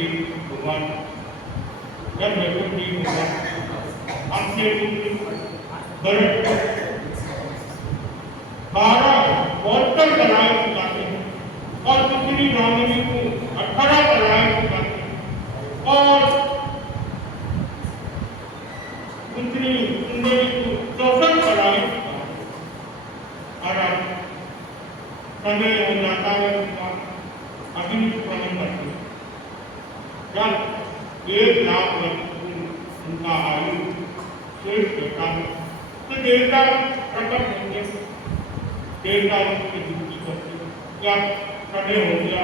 देव भगवान जब नरसिंह देव भगवान आपसे भरत 12 बहत्तर कलाएं सिखाते हैं और दूसरी रामिनी को 18 कलाएं सिखाते हैं और दूसरी सुंदरी को 64 कलाएं सिखाते हैं। और अब समय हो जाता है अग्नि उत्पन्न करते हैं। जब 1 लाख वर्ष उनका आयु शेष होता है तो देवता प्रकट होंगे, देवता उनकी दुखी करते हैं। क्या समय हो गया,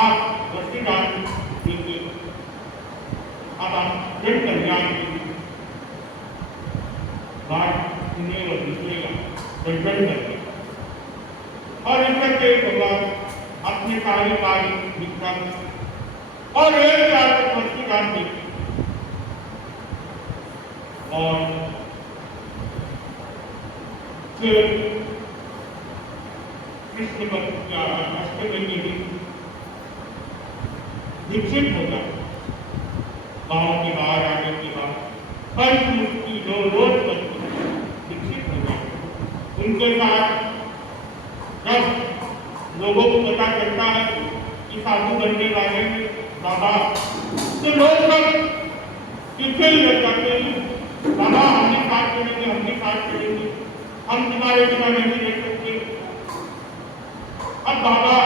आप वसीदान देंगे, अब आप जन कल्याण के बात सुने और दूसरेगा दर्शन करते और ईश्वर के भगवान अपने सारे कार्य दिखता और 1 साल तक वसीदान देते और फिर कृष्ण भक्त का अष्टमी के दिन दीक्षित होगा। गांव के बाहर आने के बाद पंचमुखी रोज दीक्षित होगा। उनके साथ जब लोगों को पता चलता है कि साधु बनने वाले बाबा, तो लोग सब कितने लग जाते हैं, बाबा हमने साथ करेंगे, हमने साथ करेंगे, हम तुम्हारे बिना नहीं रह सकते। अब बाबा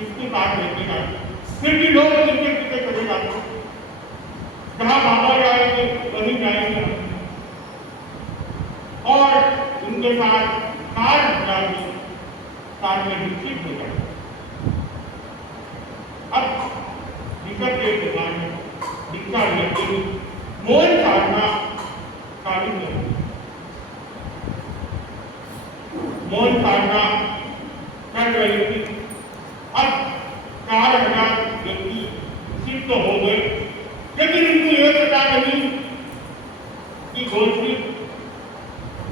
इसके साथ रहते हैं, फिर भी लोग उनके पीछे चले जाते हैं। जहाँ बाबा जाएंगे वहीं जाएंगे और उनके साथ साथ में विकसित हो जाए। अब ऋषभ देव भगवान दीक्षा लेते हुए मौन साधना चालू कर, मौन साधना कर रही थी। अब 4000 व्यक्ति सिद्ध हो गए, लेकिन इनको यह पता नहीं कि गोष्ठी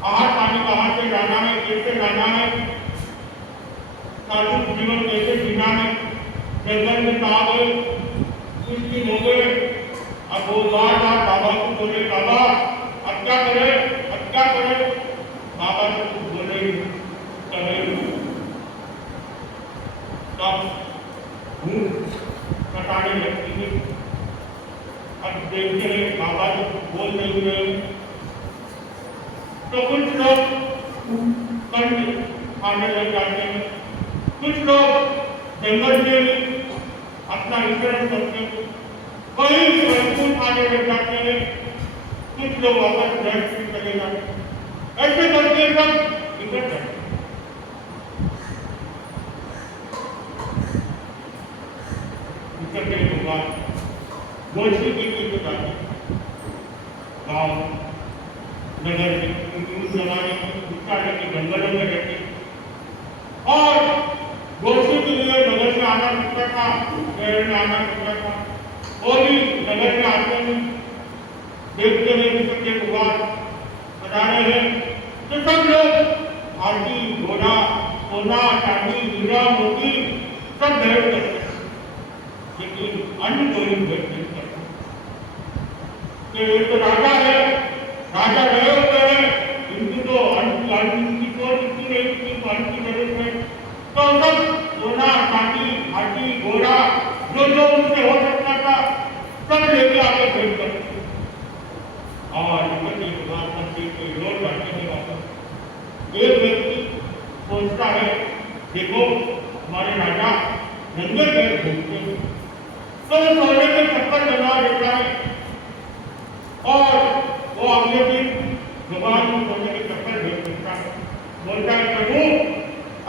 आहार पानी कहाँ से लाना है, कैसे लाना है, साधु जीवन कैसे जीना है। जंगल में कहा गए, कुछ दिन हो गए, अब वो बार बाबा को बोले, बाबा अब क्या करे, अब क्या करे। बाबा को बोले करे तब भूख सताने लगती है। अब देखते हैं बाबा तो बोल नहीं रहे, तो कुछ लोग कंठ खाने लग जाते हैं, कुछ लोग जंगल में अपना विचरण करते हैं, कई फल खाने लग जाते हैं, कुछ लोग वापस घर से चले जाते हैं। ऐसे करके सब निकल जाते हैं। निकलने के बाद गोष्ठी के लिए बताते गाँव नगर में उस जमाने में जंगलों में रहते और गोष्ठी के लिए नगर में आना पड़ता था, शहर में आना पड़ता था। और भी नगर में आते हैं, देखते हैं सबके भगवान बता रहे हैं तो सब लोग हाथी घोड़ा सोना चांदी हीरा मोती सब भेंट करते हैं, लेकिन अन्य कोई भेंट नहीं करता। तो राजा है, राजा रहे होते हैं, इनकी तो इनकी सोच इतनी नहीं थी, अन्न की जरूरत है, तो सब सोना चांदी हाथी घोड़ा जो जो उनसे हो सकता था सब लेके आके भेंट करते और लोग करते हैं। वापस एक व्यक्ति सोचता है, देखो हमारे राजा जंगल में घूमते हैं, तो वो सोने के चक्कर बना देता है और वो अगले दिन भगवान को सोने के चक्कर भेज देता है। बोलता है, प्रभु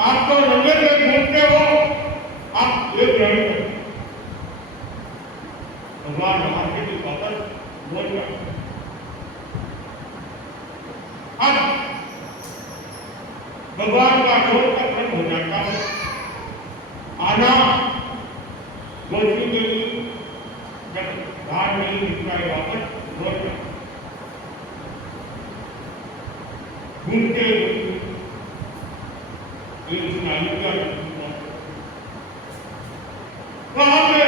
आप तो जंगल में घूमते हो, आप एक रहे हो। भगवान वहां से भी वापस बोल जाते हैं। अब भगवान का रोग का क्रम हो जाता है, आना गोष्ठी के लिए जब बाहर नहीं दिखता है वापस रोज घूमते वहां पे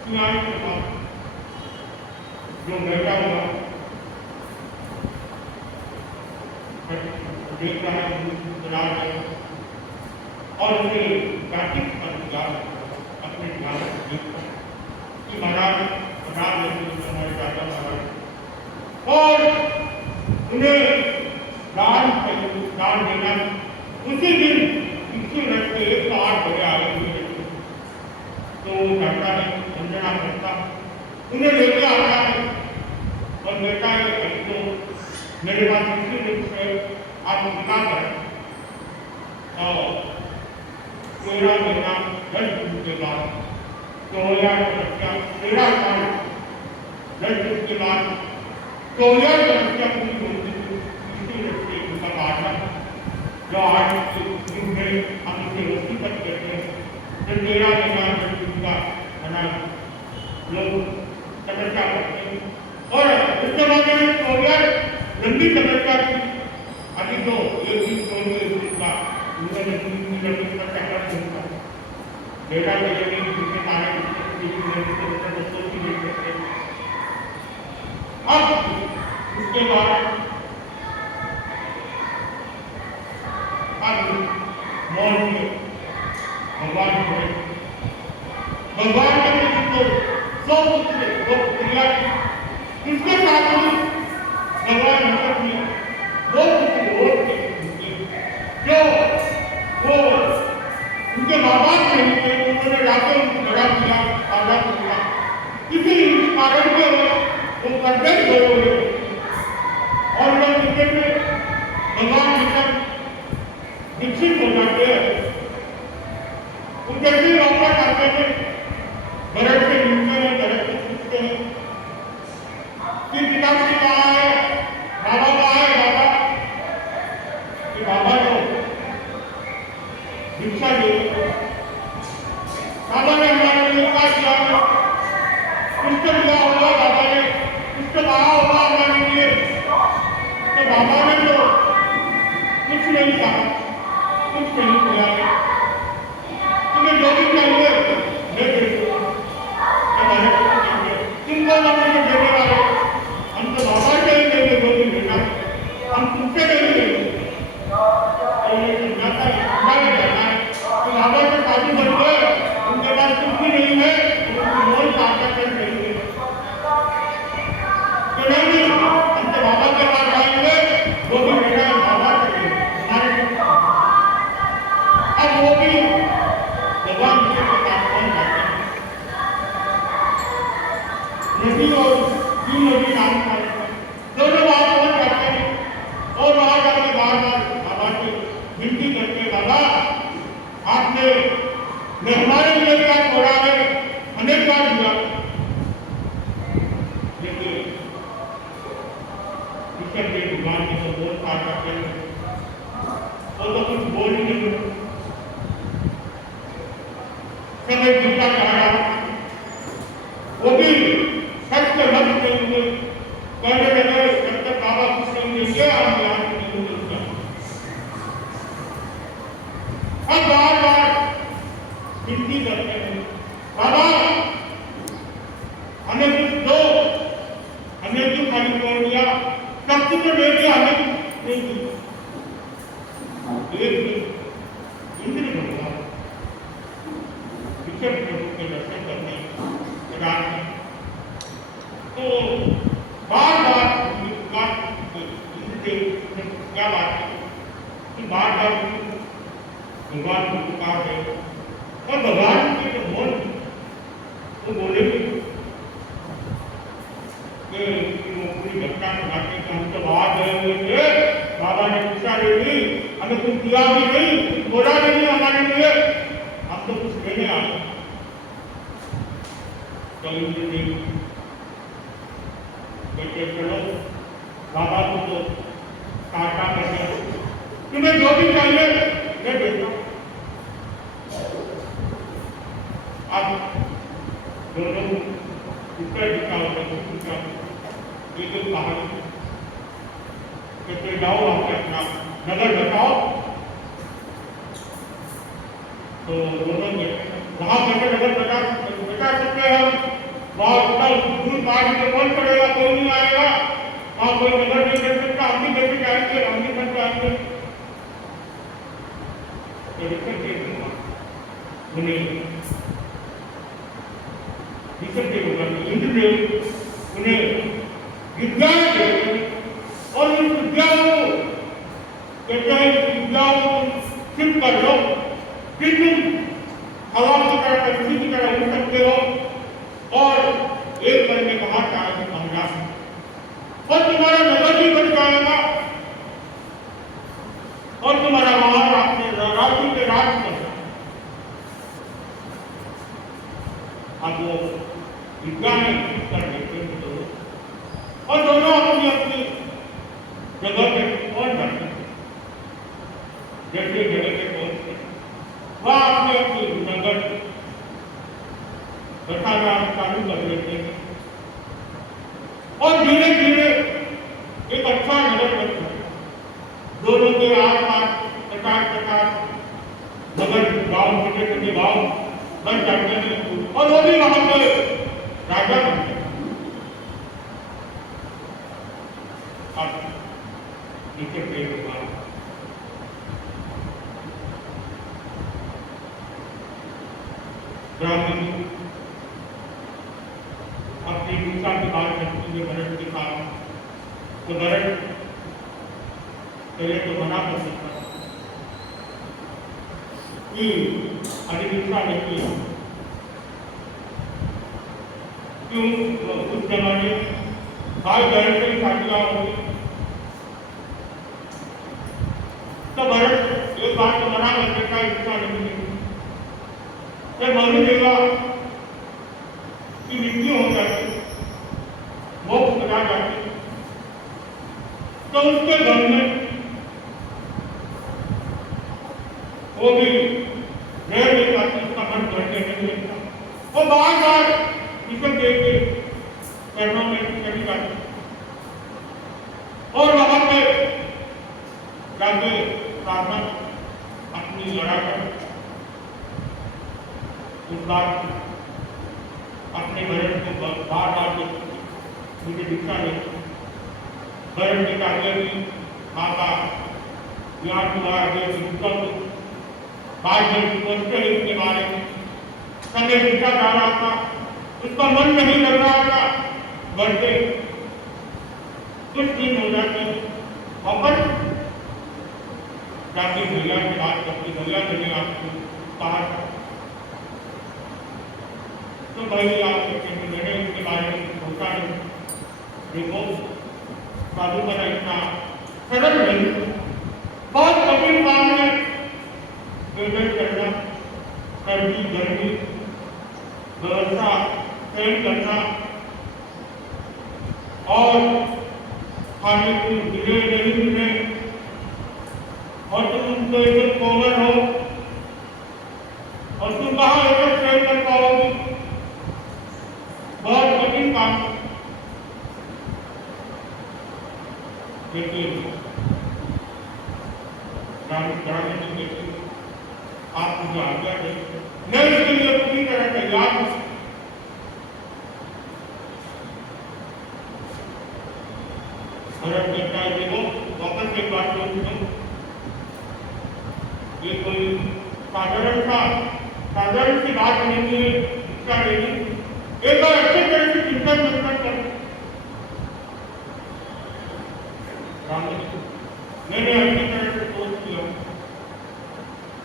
सियाही के पास जो बैठा हुआ देख रहा है मुस्कुरा रहा है और उसे कार्तिक पर अपने ध्यान देखता है कि महाराज हमारे दादा महाराज और उन्हें दान देना उसी दिन इसी रस्ते 8 बजे आए हुए तो जाता है वंदना करता उन्हें लेके आता है और बेटा है तो मेरे पास इसी दिन से आप उनका करें और 13 महीना 10 दिन के बाद 13 साल 10 दिन के बाद 14 समस्या पूरी होती थी इसी रस्ते उनका काटना जो आज के दिन में हम इसे वसीकत करते हैं तो 13 महीना 10 दिन का है लोग समस्या करते हैं और इस जमाने में 14 लंबी समस्या थी अभी तो एक दिन का उन्होंने बेटा के जमीन जिसके सारे अब उसके बाद मौन में भगवान के जिसको सब क्रिया इसके साथ ही भगवान हरकत में जो वो उनके माँ बाप नहीं थे उन्होंने जाकर उनको बड़ा किया आजाद किया किसी कारण के वो करते हुए और जब उनके में भगवान मिशन विकसित हो जाते हैं उनके भी वापस आते हैं भरत से मिलते हैं भरत से पूछते हैं कि पिताजी कहाँ है बाबा कहाँ है बाबा कि बाबा तो भिक्षा दे बाबा ने हमारे लिए क्या किया किसको दिया होगा बाबा ने किसको कहा होगा हमारे लिए तो बाबा ने तो कुछ नहीं कहा कुछ नहीं किया तुम्हें जो भी चाहिए ले दे तुमको हम मुझे देने वाले हम तो बाबा से ही देंगे जो भी लेना हम तुमसे नहीं देंगे बाबा से शादी बन गए उनके पास कुछ भी नहीं है मोल ताकत नहीं है तो नहीं हम तो बाबा के पास आएंगे वो भी मेरा बाबा से हमारे अब वो भी भगवान के पास पहुंच जाते हैं नदी और तीन नदी नाम पर दोनों वहां पहुंच जाते हैं और वहां जाके बार बार बाबा से विनती करते बाबा आपने हमारे लिए क्या छोड़ा है अनेक बार दिया लेकिन ईश्वर के भगवान की तो बहुत पार करते हैं वो तो कुछ बोल ही नहीं समय बीता जा रहा वो भी सच के मत नहीं हुए कहने लगे जब तक बाबा कुछ नहीं देंगे हम यहाँ से नहीं मिलते अब बार बार विनती करते हैं बाबा हमें कुछ दो हमें क्यों खाली छोड़ दिया सब कुछ तो दे दिया हमें नहीं दी एक दिन इंद्र भगवान विषय प्रभु के दर्शन करने रात में तो बार बार क्या बात है कि बार बार भगवान को पुकार है और भगवान के जो मन वो बोले कि वो पूरी घटना को जाते कि हम तो बाहर गए हुए थे बाबा ने पूछा देवी हमें कुछ दिया भी नहीं बोला भी नहीं हमारे लिए हम तो कुछ देने आए तो इंद्र देव कहते चलो बाबा को तो काटा करके तुम्हें जो भी चाहिए मैं देता हूँ अब दोनों उत्तर दिशा होते हैं एक कहानी कहते जाओ आपके अपना नगर बताओ तो दोनों वहाँ पर नगर बचा सकते हैं हम। वहाँ उतना दूर पार्टी में कौन पड़ेगा, कोई नहीं आएगा, वहाँ कोई नगर नहीं कर सकता, हम भी कैसे जाएंगे, हम भी कर जाएंगे। इंद्रदेव उन्हें विद्या देते और इस विद्या को कहते हैं, विद्याओं को सिद्ध कर लो, फिर तुम हवा की तरह पक्षी की तरह उड़ सकते हो और एक पल में कहा चाहे तो पहुंच जा सकते और तुम्हारा नगर भी बन जाएगा और तुम्हारा वहां अपने राज्य के राज कर सकते। अब वो विद्या में कर देते और दोनों अपनी अपनी जगह पे पहुंच जाते हैं। जैसे जगह पे पहुंचते वह अपने अपनी नगर बताना चालू कर देते हैं और धीरे धीरे एक अच्छा नगर बनता है। दोनों के आसपास 50-50 नगर गांव छोटे-छोटे गांव बन जाते हैं और वो भी वहां पे राजा बनते हैं। नीचे पेड़ होगा ब्राह्मण अपनी हिंसा की बात करते हुए भरत के साथ, तो भरत पहले तो मना कर सकता कि अधिहिंसा नहीं है, क्यों उस जमाने भाई बहन से शादियां होगी, तो भरत एक बात को मना कर देता, हिंसा नहीं है। जब मान देगा कि मृत्यु हो जाती, मोक्ष बना जाती, तो उसके घर में वो भी रह नहीं पाती, उसका मन करके नहीं लेता, वो बार बार इसे देख के चरणों में चली जाती और वहां पे जाके प्रार्थना अपनी लड़ा कर उस बात अपने भरत को बार बार मुझे दिखता नहीं। भरत ने कहा कि माता यहाँ तुम्हारा देश दूसरा तो बात नहीं सोचते हैं इसके बारे में, संगे दिखा जा रहा था, उसका मन नहीं लग रहा था, बढ़ते कुछ दिन हो जाते वापस जाके भैया से बात करती, भैया मैंने आपको कहा था, तो भाई आप मैंने इसके बारे में सोचा नहीं। देखो साधु का इतना सरल नहीं, बहुत कठिन काम है पेमेंट करना, सर्दी गर्मी व्यवस्था सहन करना और खाने को मिले नहीं मिले और तुम तो एक कोमल हो और तुम कहाँ एक सहन कर पाओगे, बहुत कठिन काम। लेकिन आप मुझे आज्ञा दें, मैं इसके लिए पूरी तरह तैयार हूं। भरत कहता है देखो वापस एक बात सोच लो, ये कोई साधारण सी बात नहीं है, इच्छा नहीं, एक बार अच्छी तरह से चिंतन मंथन करो। मैंने अच्छी तरह से सोच लिया,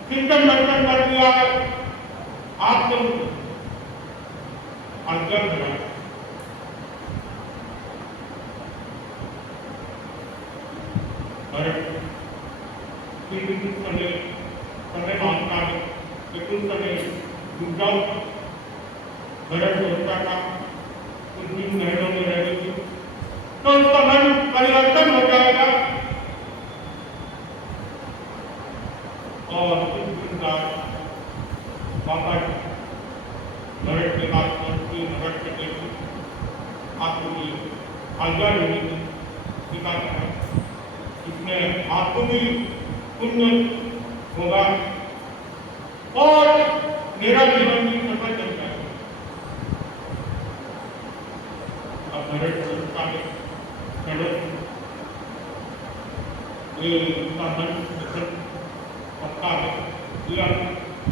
चिंतन मंथन कर लिया, आपको आज्ञा करा। कुछ समय मांगता है कि कुछ समय रुक जाओ। भरत सोचता था कुछ दिन महलों में रहेगी तो उसका मन परिवर्तन हो जाएगा और कुछ दिन बाद वापस भरत के पास पहुंचती, भरत से कहती आपको ये आज्ञा लेने की बात है, इसमें आपको भी पुण्य होगा और मेरा जीवन भी सफल चल रहा है। अब भरत संस्था में चलो ये उसका मन पक्का है, यह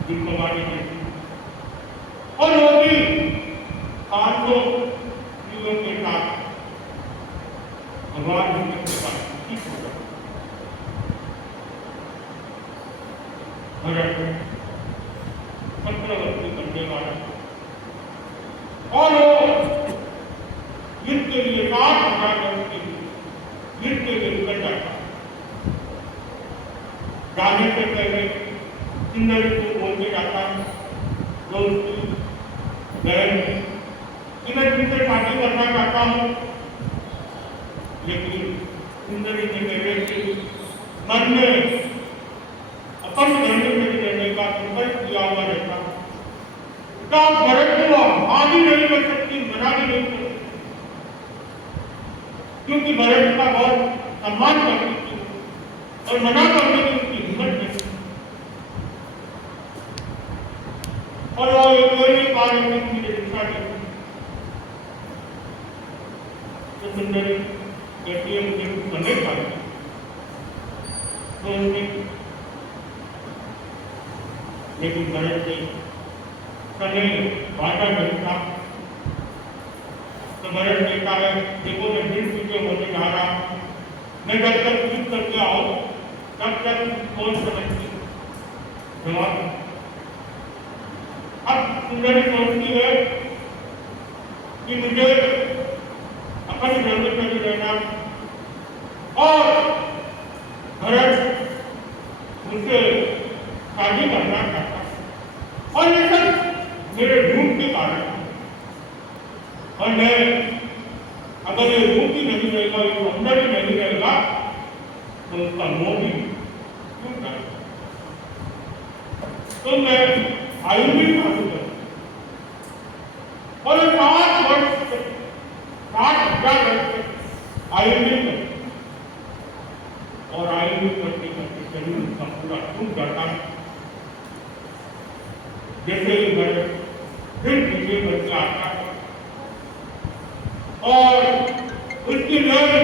जिम्मेवारी है और वो भी 500 युगों के साथ भगवान के पास ठीक होगा। भरत चक्रवर्ती बनने वाला और वो युद्ध के लिए 7,000 वर्ष के लिए युद्ध के लिए निकल जाता। जाने से पहले सुंदरी को बोल के जाता जो उसकी बहन कि मैं तुमसे शादी करना चाहता हूँ, लेकिन सुंदरी ने मेरे से मन में अपन धर्म में रहने का संकल्प किया हुआ रहता। क्या भरत को हाँ भी नहीं कर सकती, मना भी नहीं कर सकती, क्योंकि भरत का बहुत सम्मान करती थी और मना करने की उसकी हिम्मत नहीं। और वो एक कोई कार्य में मुझे दिखा देती तो सुंदरी कहती है मुझे कुछ समय चाहिए। तो उसने लेकिन भरत ने समय वादा नहीं था। तो भरत कहता है देखो मैं दिन पीछे होने जा रहा हूँ, मैं जब तक ठीक करके आऊँ तब तक कौन समझती जवाब। अब सुंदरी सोचती है कि मुझे अपने घर में चले रहना और भरत मुझसे शादी करना चाहता और ये सब मेरे रूप के कारण और मैं अगर ये रूप ही नहीं रहेगा, ये अंदर ही नहीं रहेगा तो उसका मोह भी टूट जाएगा। तो मैं आयुर्वेद लागू करूँ और 7 वर्ष 7,000 वर्ष आयुर्वेद और आयुर्वेद करते करते शरीर उसका पूरा टूट जाता है। जैसे ही भरत फिर पीछे बच के आता है और उसकी नजर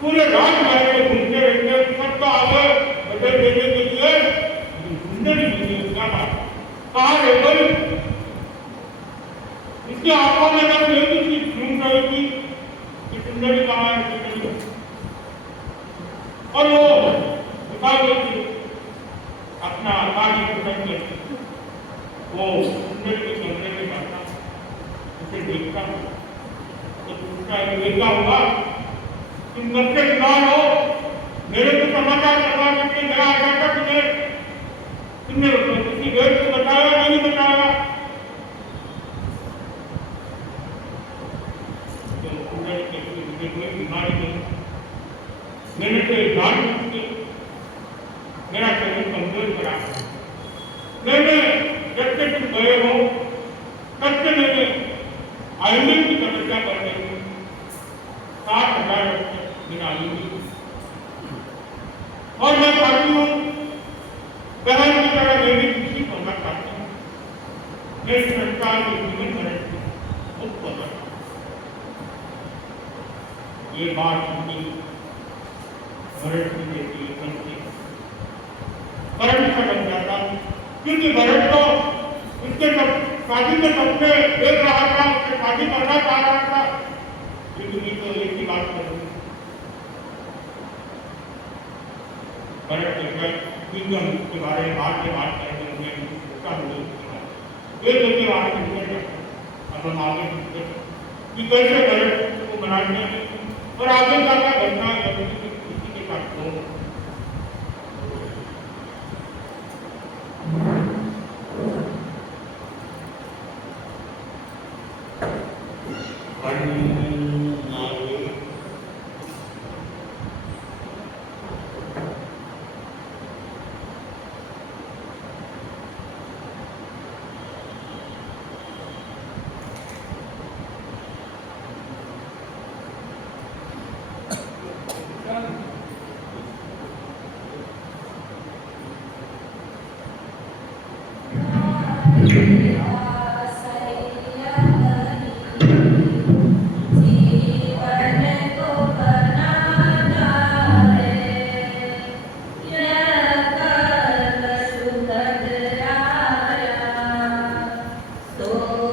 पूरे राजमहल में घूमते रहते हैं, सबका आगे बदल देने के लिए सुंदरी जी ने उसका कहा लेवल इसकी आंखों में जब एक चीज घूम रही थी कि सुंदरी कहाँ है, सुंदरी और वो दिखा देती अपना आकाश पसंद करती। वो सुंदरी के कमरे में जाता, उसे देखता तो पूछता है देखा होगा तुम कब से बीमार हो, मेरे को समाचार करवा करके गया आ जाता तुम्हें, तुमने किसी वेद को बताया नहीं बताया। तो सुंदरी कहती मुझे कोई बीमारी नहीं, मैंने तो जान बूझ के मेरा शरीर कमजोर करा, मैंने जब से तुम गए हो तब से मैंने आयुर्वेद की तपस्या कर रही हूँ। 7,000 मेरा आयुर्वेद और मैं चाहती हूँ बहन की तरह मैं भी खुशी होना चाहती हूँ, मैं इस संसार के जीवन भर मुक्त होना चाहती हूँ। ये बात सुनी भरत की देती है बनती भरत का लग जाता, क्योंकि भरत तो उसके शादी के सपने देख रहा था, उससे शादी करना चाह रहा था, लेकिन ये तो एक ही बात करूंगी भरत कहता है क्योंकि हम उसके बारे में बात करेंगे, मुझे उसका मुझे ये देखिए बात निकल जाता। अब हम आगे कि कैसे भरत को मनाते हैं और आगे क्या क्या घटना घटती